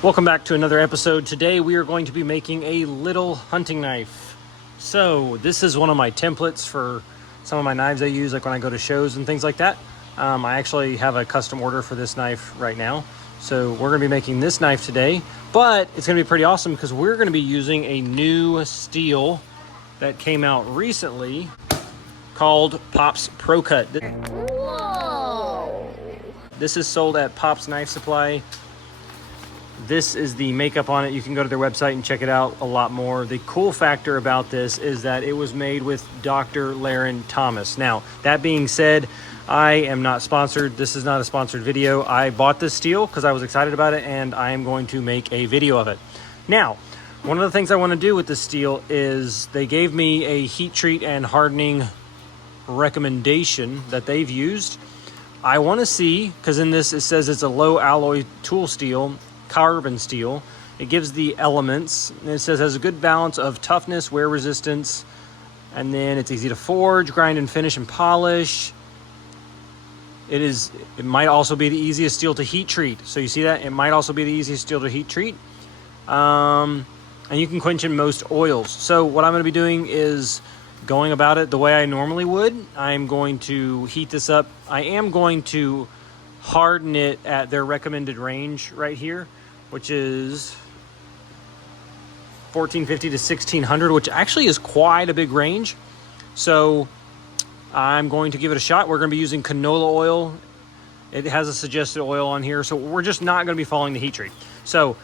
Welcome back to another episode. Today we are going to be making a little hunting knife. So this is one of my templates for some of my knives I use, like when I go to shows and things like that. I actually have a custom order for this knife right now. So we're going to be making this knife today, but it's going to be pretty awesome because we're going to be using a new steel that came out recently called Pops ProCut. Whoa! This is sold at Pops Knife Supply. This is the makeup on it. You can go to their website and check it out a lot more. The cool factor about this is that it was made with Dr. Laren Thomas. Now, that being said, I am not sponsored. This is not a sponsored video. I bought this steel because I was excited about it, and I am going to make a video of it. Now, one of the things I want to do with this steel is they gave me a heat treat and hardening recommendation that they've used. I want to see, because in this it says it's a low alloy tool steel, carbon steel. It gives the elements, and it says has a good balance of toughness, wear resistance, and then it's easy to forge, grind and finish and polish. It might also be the easiest steel to heat treat. So you see that? It might also be the easiest steel to heat treat. And you can quench in most oils. So what I'm going to be doing is going about it the way I normally would. I'm going to heat this up. I am going to harden it at their recommended range right here, which is 1450 to 1600, which actually is quite a big range. So I'm going to give it a shot. We're going to be using canola oil. It has a suggested oil on here, so we're just not going to be following the heat treat. So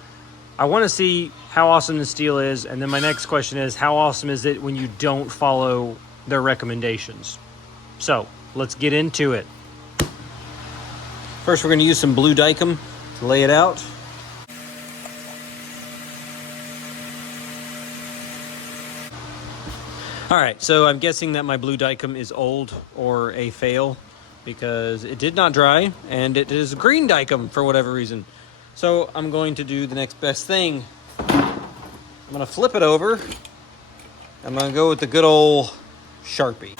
I want to see how awesome the steel is, and then my next question is, how awesome is it when you don't follow their recommendations? So let's get into it. First, we're going to use some blue Dykem to lay it out. All right, so I'm guessing that my blue Dykem is old or a fail because it did not dry, and it is green Dykem for whatever reason. So I'm going to do the next best thing. I'm going to flip it over. I'm going to go with the good old Sharpie.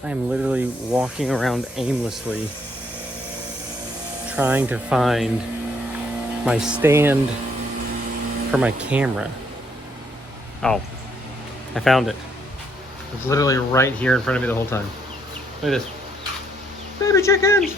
I am literally walking around aimlessly trying to find my stand for my camera. Oh, I found it. It's literally right here in front of me the whole time. Look at this. Baby chickens!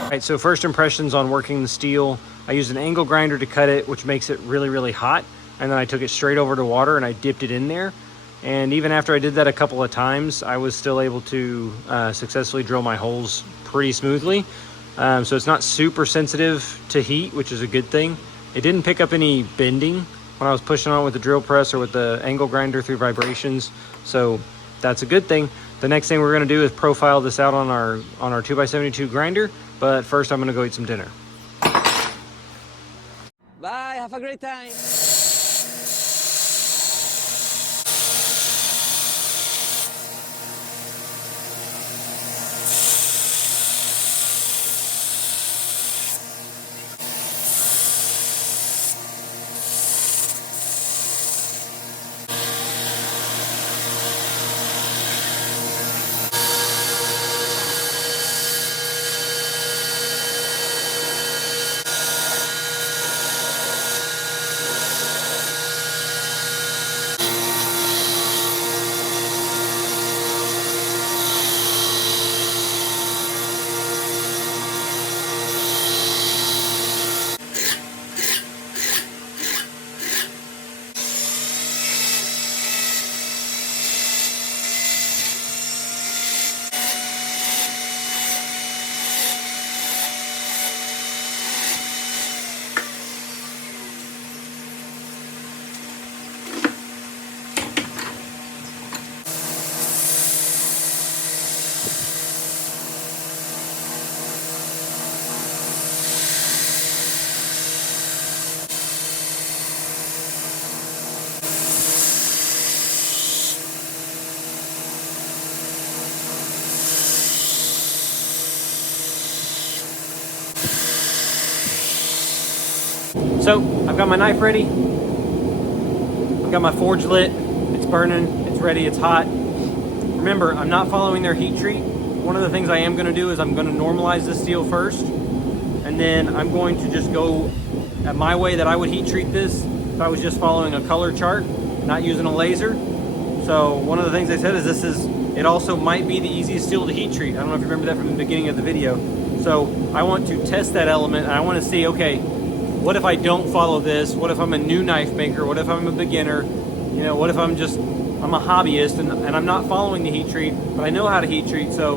All right, so first impressions on working the steel. I used an angle grinder to cut it, which makes it really, really hot. And then I took it straight over to water and I dipped it in there. And even after I did that a couple of times, I was still able to successfully drill my holes pretty smoothly. So it's not super sensitive to heat, which is a good thing. It didn't pick up any bending when I was pushing on it with the drill press or with the angle grinder through vibrations. So that's a good thing. The next thing we're gonna do is profile this out on our 2x72 grinder. But first, I'm going to go eat some dinner. Bye, have a great time. So I've got my knife ready. I've got my forge lit. It's burning, it's ready, it's hot. Remember, I'm not following their heat treat. One of the things I am gonna do is I'm gonna normalize this steel first, and then I'm going to just go at my way that I would heat treat this if I was just following a color chart, not using a laser. So one of the things they said is it also might be the easiest steel to heat treat. I don't know if you remember that from the beginning of the video. So I want to test that element, and I want to see, okay, what if I don't follow this? What if I'm a new knife maker? What if I'm a beginner? You know, what if I'm a hobbyist and I'm not following the heat treat, but I know how to heat treat, so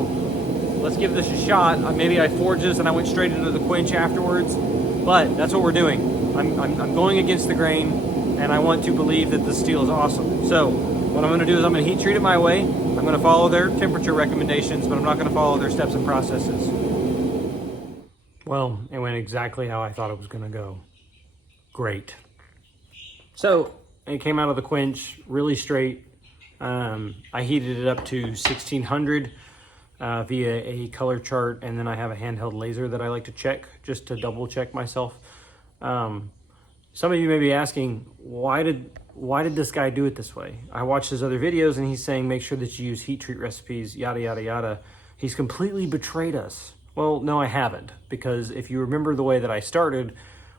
let's give this a shot. Maybe I forged this and I went straight into the quench afterwards, but that's what we're doing. I'm going against the grain, and I want to believe that this steel is awesome. So what I'm gonna do is I'm gonna heat treat it my way. I'm gonna follow their temperature recommendations, but I'm not gonna follow their steps and processes. Well, it went exactly how I thought it was gonna go. Great. So it came out of the quench really straight. I heated it up to 1600 via a color chart, and then I have a handheld laser that I like to check just to double check myself. Some of you may be asking, why did this guy do it this way? I watched his other videos and he's saying make sure that you use heat treat recipes, yada yada yada. He's completely betrayed us. Well, no, I haven't, because if you remember the way that I started,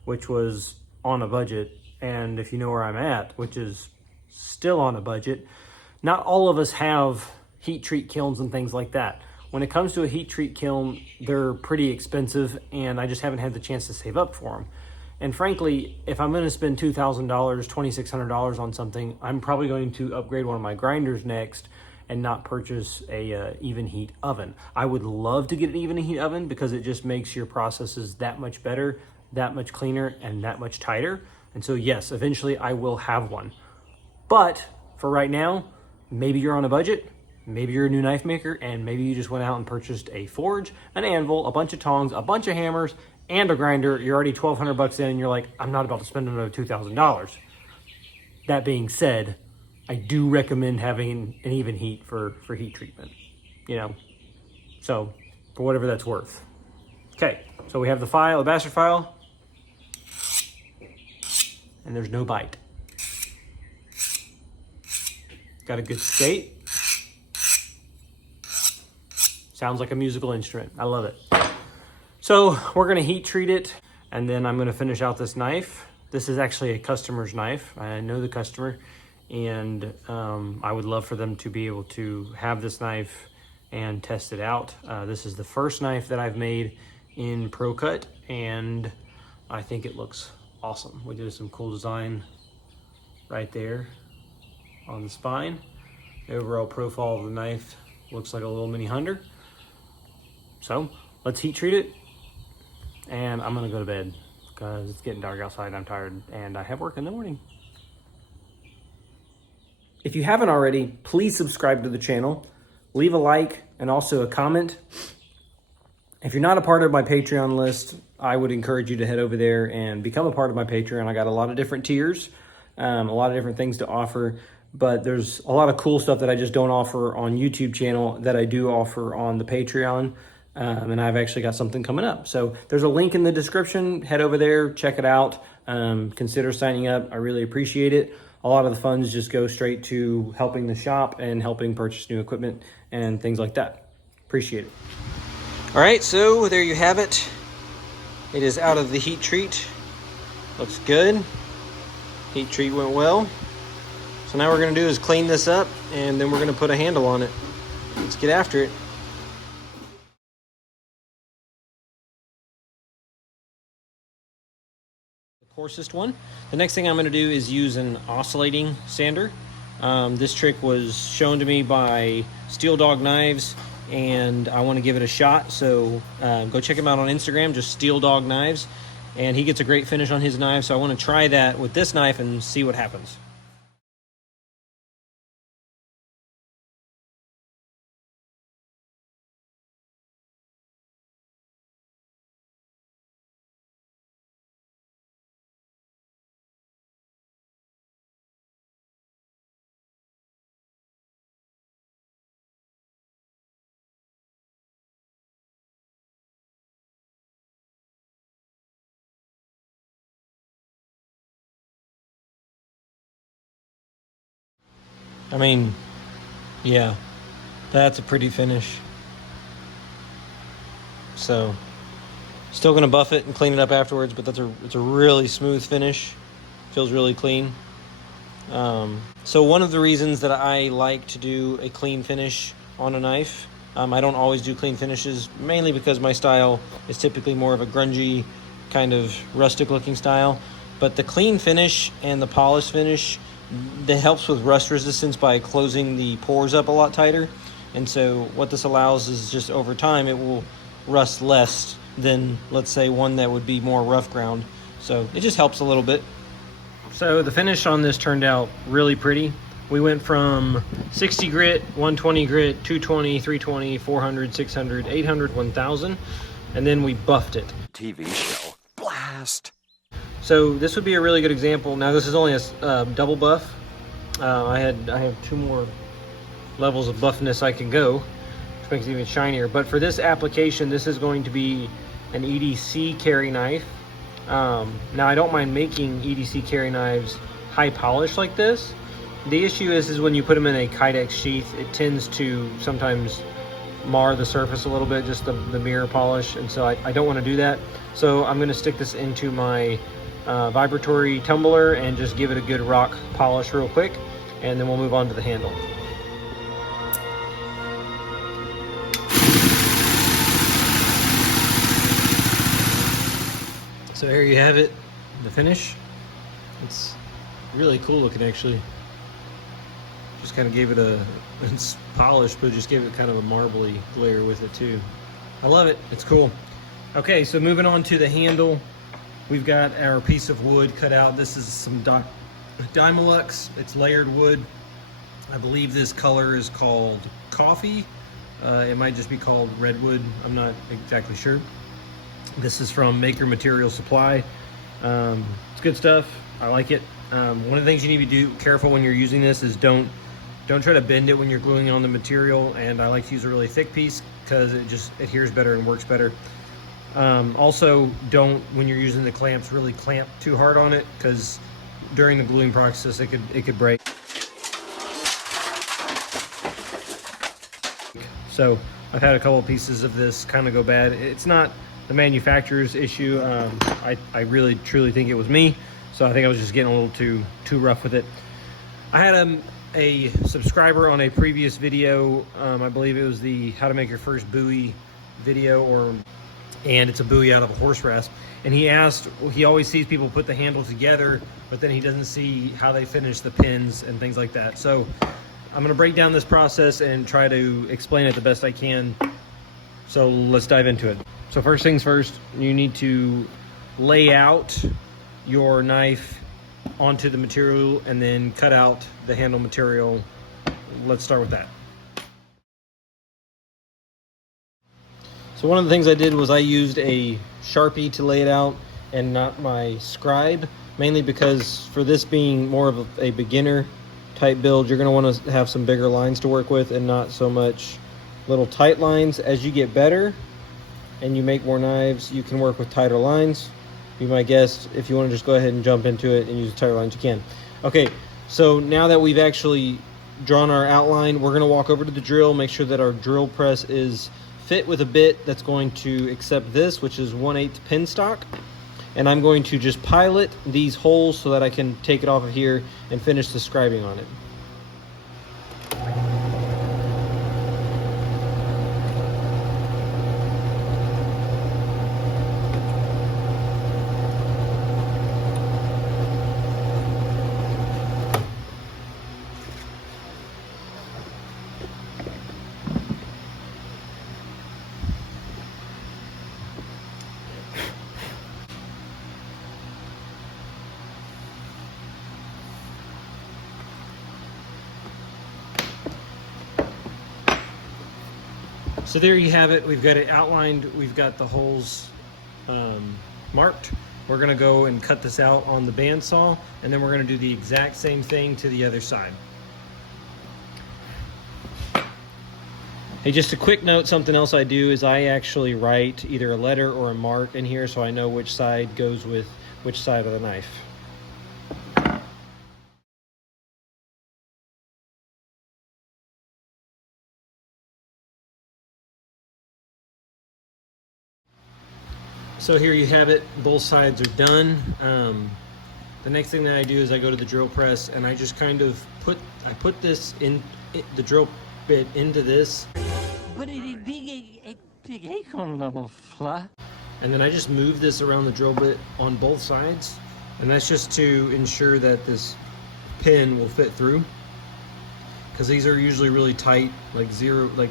which was on a budget, and if you know where I'm at, which is still on a budget, not all of us have heat treat kilns and things like that. When it comes to a heat treat kiln, they're pretty expensive, and I just haven't had the chance to save up for them. And frankly, if I'm going to spend $2,000, $2,600 on something, I'm probably going to upgrade one of my grinders next and not purchase a even heat oven. I would love to get an even heat oven because it just makes your processes that much better, that much cleaner, and that much tighter. And so yes, eventually I will have one. But for right now, maybe you're on a budget, maybe you're a new knife maker, and maybe you just went out and purchased a forge, an anvil, a bunch of tongs, a bunch of hammers, and a grinder. You're already 1,200 bucks in, and you're like, I'm not about to spend another $2,000. That being said, I do recommend having an even heat for heat treatment, you know, so for whatever that's worth. Okay, so we have the file, the bastard file, and there's no bite. Got a good skate. Sounds like a musical instrument. I love it. So we're gonna heat treat it, and then I'm gonna finish out this knife. This is actually a customer's knife. I know the customer, and I would love for them to be able to have this knife and test it out. This is the first knife that I've made in ProCut, and I think it looks awesome. We did some cool design right there on the spine. The overall profile of the knife looks like a little mini hunter. So let's heat treat it, and I'm gonna go to bed because it's getting dark outside and I'm tired and I have work in the morning. If you haven't already, please subscribe to the channel, leave a like and also a comment. If you're not a part of my Patreon list, I would encourage you to head over there and become a part of my Patreon. I got a lot of different tiers, a lot of different things to offer, but there's a lot of cool stuff that I just don't offer on YouTube channel that I do offer on the Patreon. And I've actually got something coming up. So there's a link in the description. Head over there, check it out. Consider signing up. I really appreciate it. A lot of the funds just go straight to helping the shop and helping purchase new equipment and things like that. Appreciate it. All right, so there you have it. It is out of the heat treat. Looks good. Heat treat went well. So now what we're gonna do is clean this up, and then we're gonna put a handle on it. Let's get after it. Coarsest one. The next thing I'm going to do is use an oscillating sander. This trick was shown to me by Steel Dog Knives, and I want to give it a shot. So go check him out on Instagram, just Steel Dog Knives, and he gets a great finish on his knife. So I want to try that with this knife and see what happens. I mean, yeah, that's a pretty finish. So, still gonna buff it and clean it up afterwards, but it's a really smooth finish. Feels really clean. So one of the reasons that I like to do a clean finish on a knife, I don't always do clean finishes, mainly because my style is typically more of a grungy, kind of rustic looking style. But the clean finish and the polished finish, that helps with rust resistance by closing the pores up a lot tighter. And so what this allows is just over time it will rust less than, let's say, one that would be more rough ground. So it just helps a little bit. So the finish on this turned out really pretty. We went from 60 grit, 120 grit, 220, 320, 400, 600, 800, 1000, and then we buffed it. TV show. Blast! So this would be a really good example. Now this is only a double buff. I have 2 more levels of buffness I can go, which makes it even shinier. But for this application, this is going to be an EDC carry knife. Now I don't mind making EDC carry knives high polished like this. The issue is when you put them in a Kydex sheath, it tends to sometimes mar the surface a little bit, just the mirror polish, and so I don't want to do that. So I'm going to stick this into my vibratory tumbler and just give it a good rock polish real quick, and then we'll move on to the handle. So here you have it, the finish. It's really cool looking, actually. Just kind of gave it it's polished, but just gave it kind of a marbly glare with it too. I love it, it's cool. Okay, so moving on to the handle, we've got our piece of wood cut out. This is some Dymalux, it's layered wood. I believe this color is called coffee. It might just be called redwood, I'm not exactly sure. This is from Maker Material Supply. It's good stuff. I like it. One of the things you need to do careful when you're using this is don't try to bend it when you're gluing on the material. And I like to use a really thick piece because it just adheres better and works better. Also, don't, when you're using the clamps, really clamp too hard on it, because during the gluing process it could break. So I've had a couple pieces of this kind of go bad. It's not the manufacturer's issue. I really truly think it was me, so I think I was just getting a little too rough with it. I had a subscriber on a previous video, I believe it was the how to make your first buoy video, and it's a buoy out of a horse rasp, and he asked, he always sees people put the handle together, but then he doesn't see how they finish the pins and things like that. So I'm going to break down this process and try to explain it the best I can. So let's dive into it. So first things first, you need to lay out your knife onto the material and then cut out the handle material. Let's start with that. So one of the things I did was I used a Sharpie to lay it out and not my scribe, mainly because for this being more of a beginner type build, you're going to want to have some bigger lines to work with and not so much little tight lines. As you get better and you make more knives, you can work with tighter lines. Be my guest. If you want to just go ahead and jump into it and use tighter lines, you can. Okay, so now that we've actually drawn our outline, we're going to walk over to the drill, make sure that our drill press is fit with a bit that's going to accept this, which is 1/8 pin stock. And I'm going to just pilot these holes so that I can take it off of here and finish the scribing on it. So there you have it. We've got it outlined. We've got the holes marked. We're going to go and cut this out on the bandsaw, and then we're going to do the exact same thing to the other side. Hey, just a quick note, something else I do is I actually write either a letter or a mark in here so I know which side goes with which side of the knife. So here you have it, both sides are done. The next thing that I do is I go to the drill press and I just kind of put this in the drill bit into this, and then I just move this around the drill bit on both sides, and that's just to ensure that this pin will fit through, because these are usually really tight, like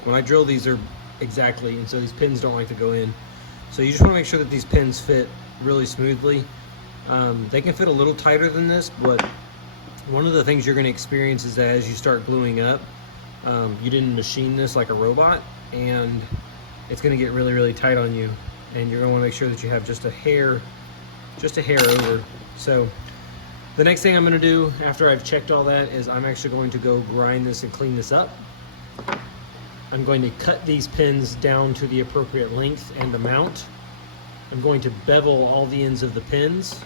when I drill these are exactly, and so these pins don't like to go in. So you just want to make sure that these pins fit really smoothly. They can fit a little tighter than this, but one of the things you're going to experience is that as you start gluing up, you didn't machine this like a robot, and it's going to get really, really tight on you, and you're going to want to make sure that you have just a hair over. So the next thing I'm going to do after I've checked all that is I'm actually going to go grind this and clean this up. I'm going to cut these pins down to the appropriate length and amount. I'm going to bevel all the ends of the pins.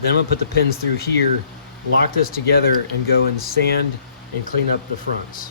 Then I'm going to put the pins through here, lock this together, and go and sand and clean up the fronts.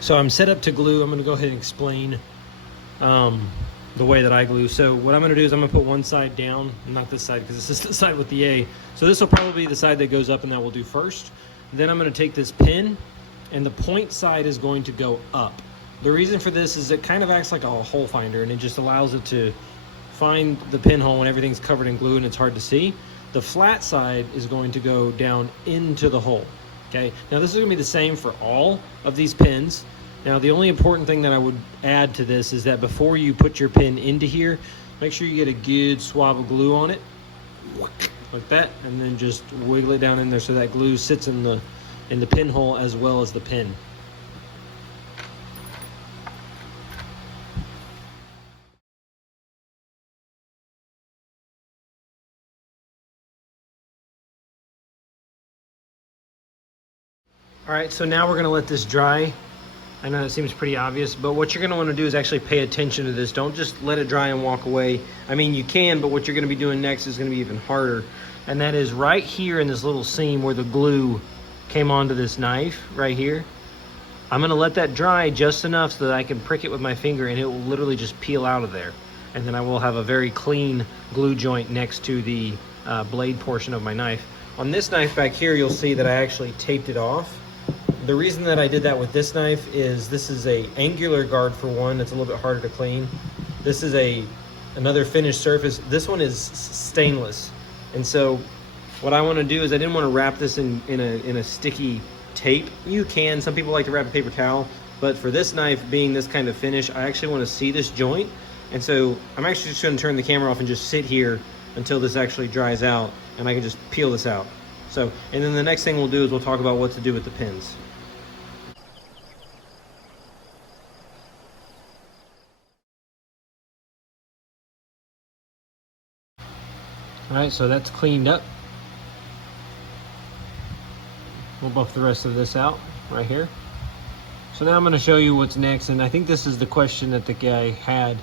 So I'm set up to glue. I'm going to go ahead and explain the way that I glue. So what I'm going to do is I'm going to put one side down, not this side because this is the side with the A. So this will probably be the side that goes up, and that we'll do first. Then I'm going to take this pin, and the point side is going to go up. The reason for this is it kind of acts like a hole finder, and it just allows it to find the pinhole when everything's covered in glue and it's hard to see. The flat side is going to go down into the hole. Okay, now this is going to be the same for all of these pins. Now the only important thing that I would add to this is that before you put your pin into here, make sure you get a good swab of glue on it, like that, and then just wiggle it down in there so that glue sits in the pinhole as well as the pin. All right, so now we're gonna let this dry. I know it seems pretty obvious, but what you're gonna wanna do is actually pay attention to this. Don't just let it dry and walk away. I mean, you can, but what you're gonna be doing next is gonna be even harder. And that is right here in this little seam where the glue came onto this knife right here. I'm gonna let that dry just enough so that I can prick it with my finger and it will literally just peel out of there. And then I will have a very clean glue joint next to the blade portion of my knife. On this knife back here, you'll see that I actually taped it off. The reason that I did that with this knife is this is a angular guard for one. It's a little bit harder to clean. This is another finished surface. This one is stainless. And so what I want to do is I didn't want to wrap this in a sticky tape. You can, some people like to wrap a paper towel, but for this knife being this kind of finish, I actually want to see this joint. And so I'm actually just going to turn the camera off and just sit here until this actually dries out and I can just peel this out. So, and then the next thing we'll do is we'll talk about what to do with the pins. All right, so that's cleaned up. We'll buff the rest of this out right here. So now I'm going to show you what's next, and I think this is the question that the guy had,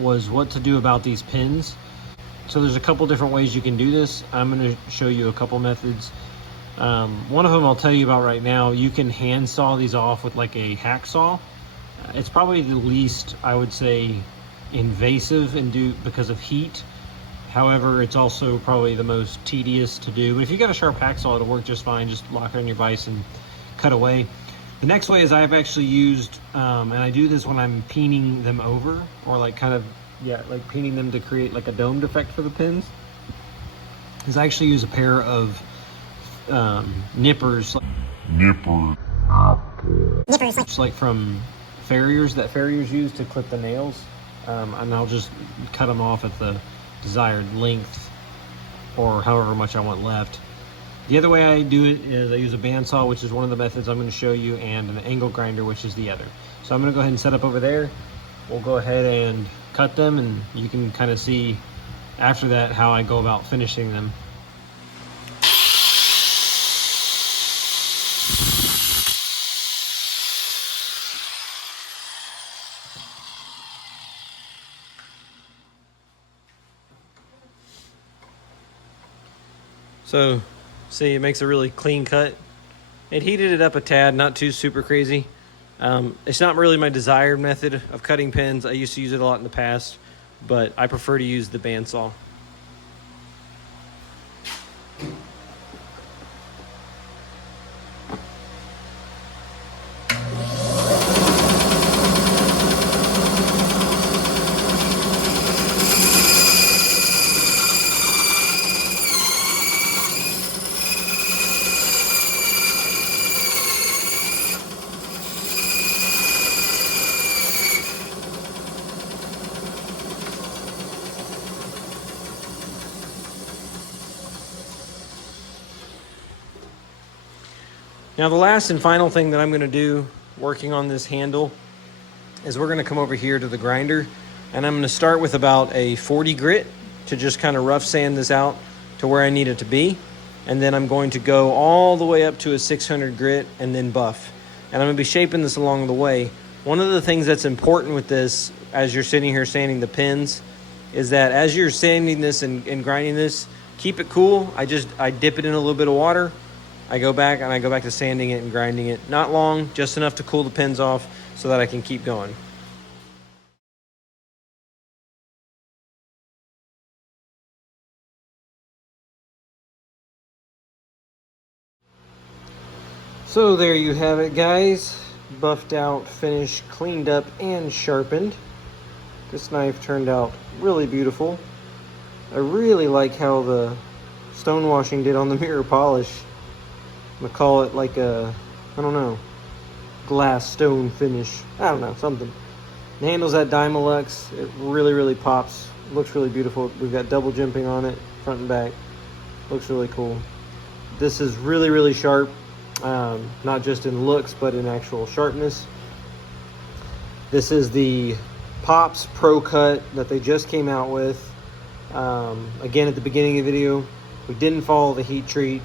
was what to do about these pins. So there's a couple different ways you can do this. I'm going to show you a couple methods. One of them I'll tell you about right now. You can hand saw these off with like a hacksaw. It's probably the least, I would say, invasive and do because of heat. However, it's also probably the most tedious to do. But if you got a sharp hacksaw, it'll work just fine. Just lock it on your vise and cut away. The next way is I've actually used, and I do this when I'm peening them over, or like kind of, yeah, like peening them to create like a domed effect for the pins, is I actually use a pair of nippers. Nippers like from farriers that farriers use to clip the nails, and I'll just cut them off at the desired length or however much I want left. The other way I do it is I use a bandsaw, which is one of the methods I'm going to show you, and an angle grinder, which is the other. So I'm going to go ahead and set up over there. We'll go ahead and cut them, and you can kind of see after that how I go about finishing them. So, see, it makes a really clean cut. It heated it up a tad, not too super crazy. It's not really my desired method of cutting pins. I used to use it a lot in the past, but I prefer to use the bandsaw. Now the last and final thing that I'm going to do working on this handle is we're going to come over here to the grinder, and I'm going to start with about a 40 grit to just kind of rough sand this out to where I need it to be. And then I'm going to go all the way up to a 600 grit and then buff. And I'm going to be shaping this along the way. One of the things that's important with this as you're sitting here sanding the pins is that as you're sanding this and grinding this, keep it cool. I dip it in a little bit of water. I go back to sanding it and grinding it. Not long, just enough to cool the pins off so that I can keep going. So there you have it, guys. Buffed out, finished, cleaned up, and sharpened. This knife turned out really beautiful. I really like how the stone washing did on the mirror polish. I'm gonna call it like a, I don't know, glass stone finish. I don't know, something. The handle's at Dymalux. It really pops. Looks really beautiful. We've got double jimping on it, front and back. Looks really cool. This is really sharp, not just in looks, but in actual sharpness. This is the Pops ProCut that they just came out with. Again, at the beginning of the video, we didn't follow the heat treat.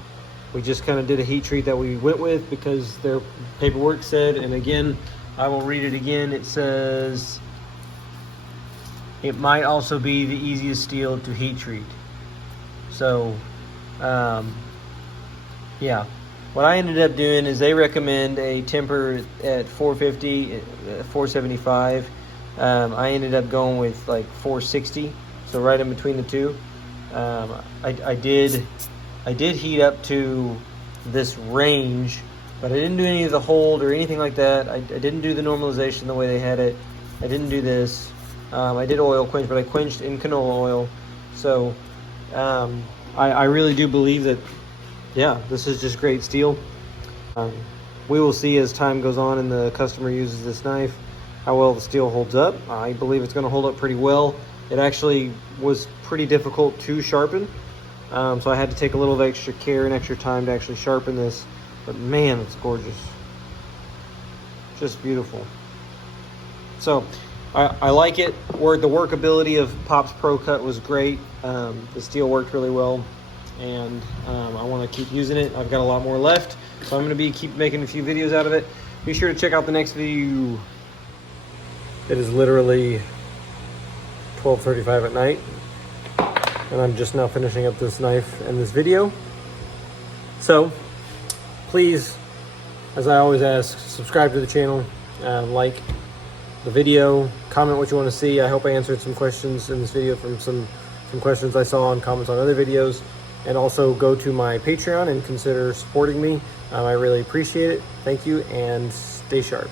We just kind of did a heat treat that we went with because their paperwork said, and again, I will read it again. It says, it might also be the easiest steel to heat treat. So, yeah. What I ended up doing is they recommend a temper at 450, 475. I ended up going with like 460, so right in between the two. I did heat up to this range, but I didn't do any of the hold or anything like that. I didn't do the normalization the way they had it. I didn't do this. I did oil quench, but I quenched in canola oil. So I really do believe that, yeah, this is just great steel. We will see as time goes on and the customer uses this knife how well the steel holds up. I believe it's going to hold up pretty well. It actually was pretty difficult to sharpen. So I had to take a little extra care and extra time to actually sharpen this. But man, it's gorgeous. Just beautiful. So I like it. The workability of Pops ProCut was great. The steel worked really well. and I want to keep using it. I've got a lot more left, so I'm going to keep making a few videos out of it. Be sure to check out the next video. It is literally 12:35 at night, and I'm just now finishing up this knife and this video. So please, as I always ask, subscribe to the channel, like the video, comment what you want to see. I hope I answered some questions in this video from some questions I saw on comments on other videos. And also go to my Patreon and consider supporting me. I really appreciate it. Thank you, and stay sharp.